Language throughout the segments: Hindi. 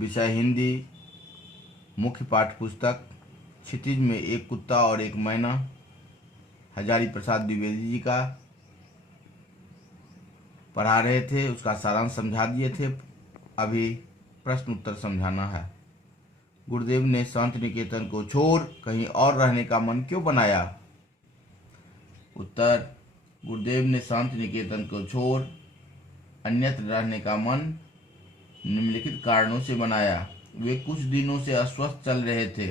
विषय हिंदी, मुख्य पाठ्य पुस्तक। क्षितिज में एक कुत्ता और एक मैना, हजारी प्रसाद द्विवेदी जी का पढ़ा रहे थे, उसका सारांश समझा दिए थे। अभी प्रश्न उत्तर समझाना है। गुरुदेव ने शांति निकेतन को छोड़ कहीं और रहने का मन क्यों बनाया? उत्तर, गुरुदेव ने शांति निकेतन को छोड़ अन्यत्र रहने का मन निम्नलिखित कारणों से बनाया। वे कुछ दिनों से अस्वस्थ चल रहे थे।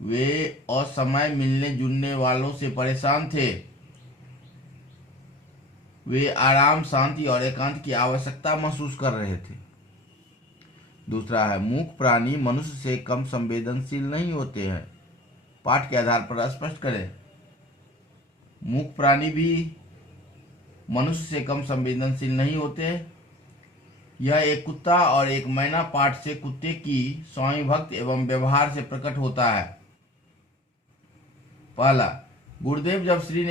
वे असमय मिलने जुलने वालों से परेशान थे। वे आराम, शांति और एकांत की आवश्यकता महसूस कर रहे थे। दूसरा है, मूक प्राणी मनुष्य से कम संवेदनशील नहीं होते हैं। पाठ के आधार पर स्पष्ट करें। मूक प्राणी भी मनुष्य से कम संवेदनशील नहीं होते। यह एक कुत्ता और एक मैना पाठ से कुत्ते की स्वामी भक्त एवं व्यवहार से प्रकट होता है। पहला, गुरुदेव जब शांति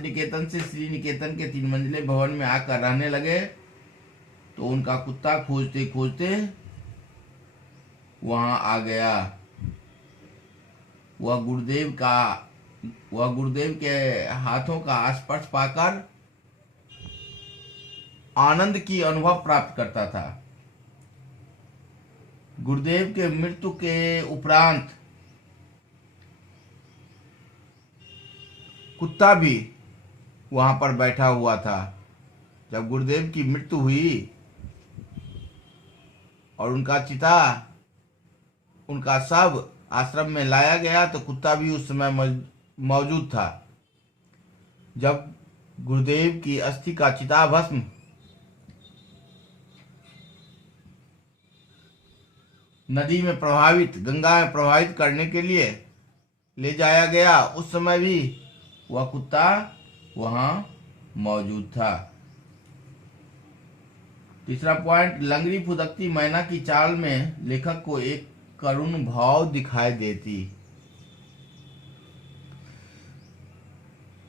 निकेतन से श्री निकेतन के 3 मंजिले भवन में आकर रहने लगे तो उनका कुत्ता खोजते खोजते वहां आ गया। वह गुरुदेव के हाथों का स्पर्श पाकर आनंद की अनुभव प्राप्त करता था। गुरुदेव के मृत्यु के उपरांत कुत्ता भी वहां पर बैठा हुआ था। जब गुरुदेव की मृत्यु हुई और उनका शव आश्रम में लाया गया तो कुत्ता भी उस समय मौजूद था। जब गुरुदेव की अस्थि का चिताभस्म गंगा में प्रवाहित करने के लिए ले जाया गया, उस समय भी वह कुत्ता वहां मौजूद था। तीसरा पॉइंट, लंगड़ी फुदकती मैना की चाल में लेखक को एक करुण भाव दिखाई देती।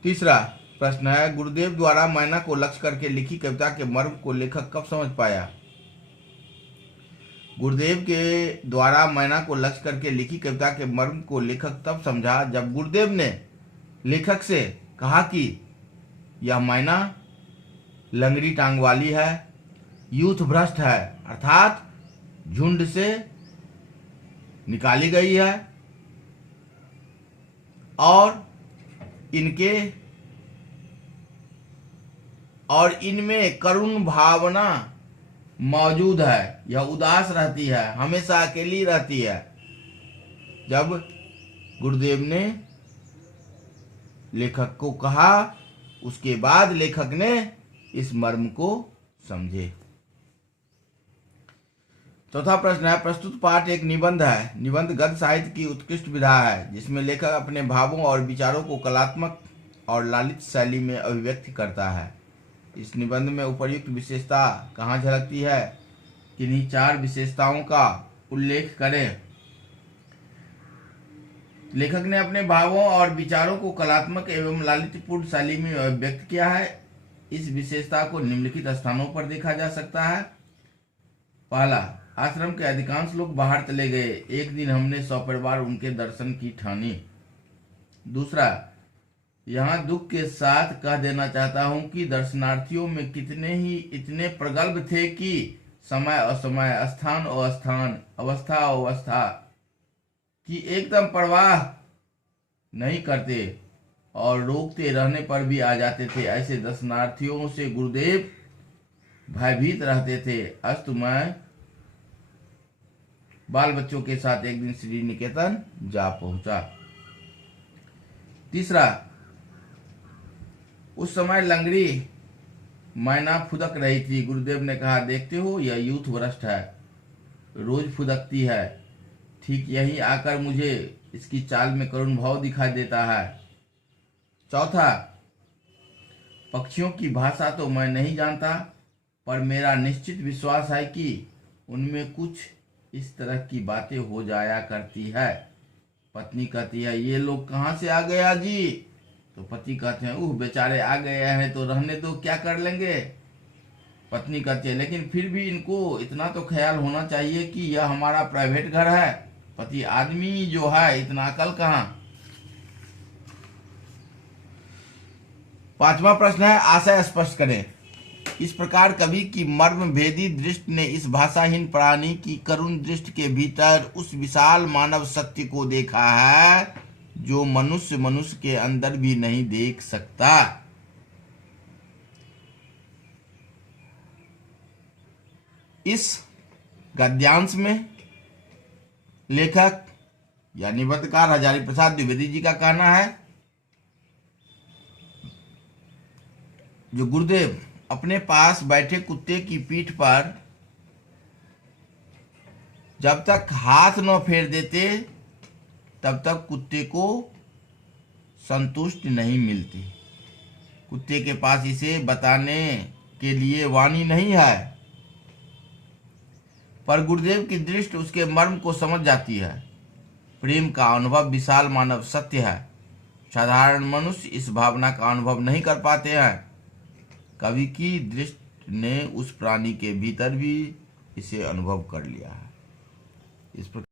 तीसरा प्रश्न है, गुरुदेव द्वारा मैना को लक्ष्य करके लिखी कविता के मर्म को लेखक कब समझ पाया? गुरुदेव के द्वारा मैना को लक्ष्य करके लिखी कविता के मर्म को लेखक तब समझा जब गुरुदेव ने लेखक से कहा कि यह मैना लंगड़ी टांग वाली है, यूथ भ्रष्ट है, अर्थात झुंड से निकाली गई है और इनमें करुण भावना मौजूद है। यह उदास रहती है, हमेशा अकेली रहती है। जब गुरुदेव ने लेखक को कहा, उसके बाद लेखक ने इस मर्म को समझे। चौथा प्रश्न है, प्रस्तुत पाठ एक निबंध है। निबंध गद्य साहित्य की उत्कृष्ट विधा है जिसमें लेखक अपने भावों और विचारों को कलात्मक और लालित शैली में अभिव्यक्त करता है। इस निबंध में उपर्युक्त विशेषता कहाँ झलकती है? किन्हीं 4 विशेषताओं का उल्लेख करें। लेखक ने अपने भावों और विचारों को कलात्मक एवं लालित्यपूर्ण शैली में अभिव्यक्त किया है। इस विशेषता को निम्नलिखित स्थानों पर देखा जा सकता है। पहला, आश्रम के अधिकांश लोग बाहर चले गए। एक दिन हमने सपरिवार उनके दर्शन की ठानी। दूसरा, यहाँ दुख के साथ कह देना चाहता हूं कि दर्शनार्थियों में कितने ही इतने प्रगल्भ थे कि समय असमय, स्थान अस्थान, अवस्था अवस्था की एकदम परवाह नहीं करते और रोकते रहने पर भी आ जाते थे। ऐसे दर्शनार्थियों से गुरुदेव भयभीत रहते थे। अस्तु मैं बाल बच्चों के साथ एक दिन श्री निकेतन जा पहुंचा। तीसरा, उस समय लंगड़ी मैना फुदक रही थी। गुरुदेव ने कहा, देखते हो यह यूथ भ्रष्ट है, रोज फुदकती है। ठीक यही आकर मुझे इसकी चाल में करुण भाव दिखाई देता है। चौथा, पक्षियों की भाषा तो मैं नहीं जानता, पर मेरा निश्चित विश्वास है कि उनमें कुछ इस तरह की बातें हो जाया करती है। पत्नी कहती है, ये लोग कहाँ से आ गया जी? तो पति कहते हैं, बेचारे आ गए हैं तो रहने दो, क्या कर लेंगे। पत्नी कहती है, लेकिन फिर भी इनको इतना तो ख्याल होना चाहिए कि यह हमारा प्राइवेट घर है। पति, आदमी जो है इतना अकल कहाँ। 5वां प्रश्न है, आशय स्पष्ट करें। इस प्रकार कवि की मर्म भेदी दृष्टि ने इस भाषाहीन प्राणी की करुण दृष्टि के भीतर उस विशाल मानव सत्य को देखा है जो मनुष्य के अंदर भी नहीं देख सकता। इस गद्यांश में लेखक या निबंधकार हजारी प्रसाद द्विवेदी जी का कहना है, जो गुरुदेव अपने पास बैठे कुत्ते की पीठ पर जब तक हाथ न फेर देते तब तक कुत्ते को संतुष्टि नहीं मिलती। कुत्ते के पास इसे बताने के लिए वाणी नहीं है, पर गुरुदेव की दृष्टि उसके मर्म को समझ जाती है। प्रेम का अनुभव विशाल मानव सत्य है। साधारण मनुष्य इस भावना का अनुभव नहीं कर पाते हैं। कवि की दृष्टि ने उस प्राणी के भीतर भी इसे अनुभव कर लिया है। इस प्रकार